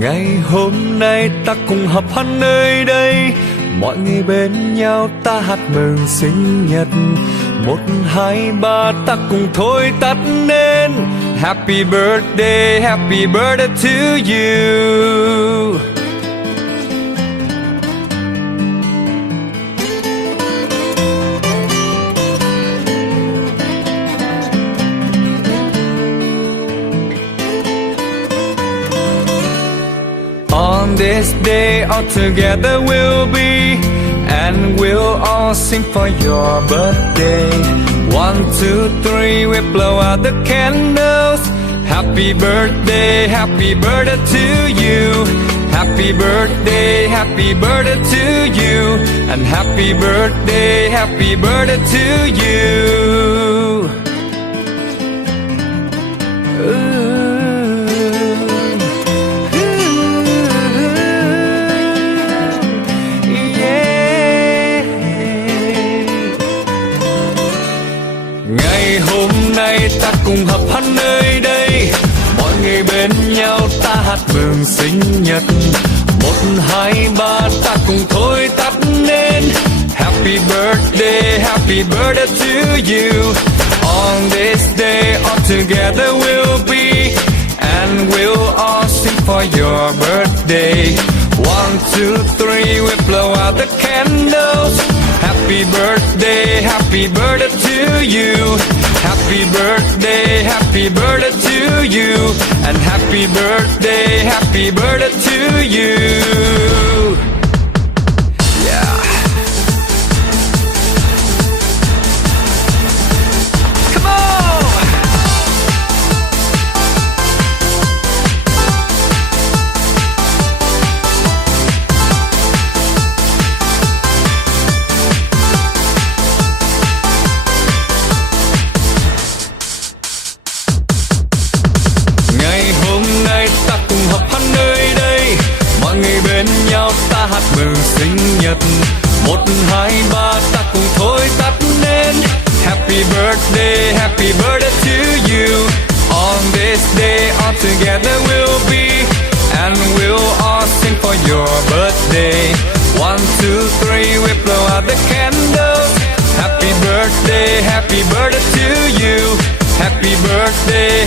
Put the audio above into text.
Ngày hôm nay ta cùng họp hắn nơi đây, mọi người bên nhau ta hát mừng sinh nhật. 1, 2, 3 ta cùng thôi tắt nên Happy birthday to you. On this day all together we'll be, and we'll all sing for your birthday. 1, 2, 3 we blow out the candles. Happy birthday to you. Happy birthday to you. And happy birthday to you. Ngày hôm nay ta cùng họp hắn nơi đây, mọi người bên nhau ta hát mừng sinh nhật. 1, 2, 3 ta cùng thôi tắt nên Happy birthday to you. On this day all together we'll be, and we'll all sing for your birthday. 1, 2, 3 we blow out the candles. Happy birthday to you. Happy birthday to you. And happy birthday to you. Yeah. Come on. Ngày hôm nay ta cùng họp hắn nơi đây, mọi người bên nhau ta hát mừng sinh nhật. 1, 2, 3 ta cùng thôi tắt nên Happy birthday to you. On this day all together we'll be, and we'll all sing for your birthday. 1, 2, 3 we blow out the candles. Happy birthday to you. Happy birthday